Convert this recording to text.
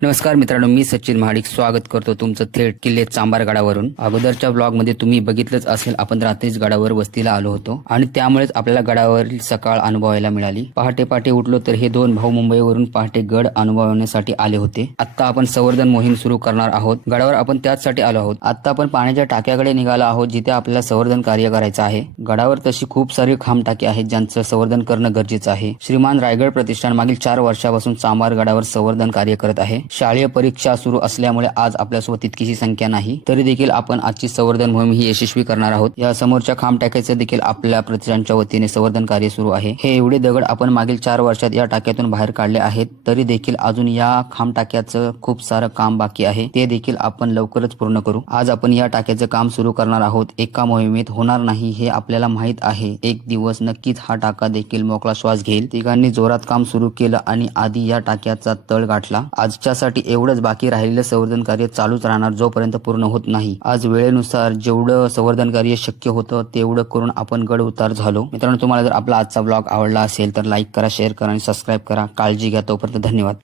नमस्कार मित्रांनो, मी सचिन महाडिक स्वागत करतो तुमचं थेट किल्ले चांभार गडावरून। अगोदरच्या ब्लॉग मध्ये तुम्ही बघितलंच असेल, आपण रात्रीच गडावर वस्तीला आलो होतो आणि त्यामुळेच आपल्याला गडावरील सकाळ अनुभवायला मिळाली। पहाटे पहाटे उठलो तर हे दोन भाऊ मुंबईवरून पहाटे गड अनुभवण्यासाठी आले होते। आता आपण संवर्धन मोहीम सुरू करणार आहोत। गडावर आपण त्याचसाठी आलो आहोत। आता आपण पाण्याच्या टाक्याकडे निघालो आहोत, जिथे आपल्याला संवर्धन कार्य करायचं आहे। गडावर तशी खूप सारी खांब टाके आहेत, ज्यांचं संवर्धन करणं गरजेचं आहे। श्रीमान रायगड प्रतिष्ठान मागील 4 वर्षापासून चांभार गडावर संवर्धन कार्य करत आहे। शालेय परीक्षा सुरू असल्यामुळे आज आपल्यासोबत तितकीशी संख्या नाही, तरी देखील आपण आजची संवर्धन मोहीम ही यशस्वी करणार आहोत। या समोरच्या खांब टाक्याचं देखील आपल्या प्रतिष्ठानच्या वतीने संवर्धन कार्य सुरू आहे। हे एवढे दगड आपण मागील 4 वर्षात या टाक्यातून बाहेर काढले आहेत, तरी देखील अजून या खांब टाक्याचं खूप सारं काम बाकी आहे, ते देखील आपण लवकरच पूर्ण करू। आज आपण या टाक्याचं काम सुरू करणार आहोत। एका मोहिमेत होणार नाही हे आपल्याला माहित आहे। एक दिवस नक्कीच हा टाका देखील मोकळा श्वास घेईल। तिघांनी जोरात काम सुरू केलं आणि आधी या टाक्याचा तळ गाठला। आजच्यासाठी एवढंच, बाकी राहिलेलं संवर्धन कार्य चालूच राहणार जोपर्यंत पूर्ण होत नाही। आज वेळेनुसार जेवढं संवर्धन कार्य शक्य होतं तेवढं करून आपण गड उतार झालो। मित्रांनो, तुम्हाला जर आपला आजचा ब्लॉग आवडला असेल तर लाईक करा, शेअर करा आणि सबस्क्राईब करा। काळजी घ्या, तोपर्यंत धन्यवाद।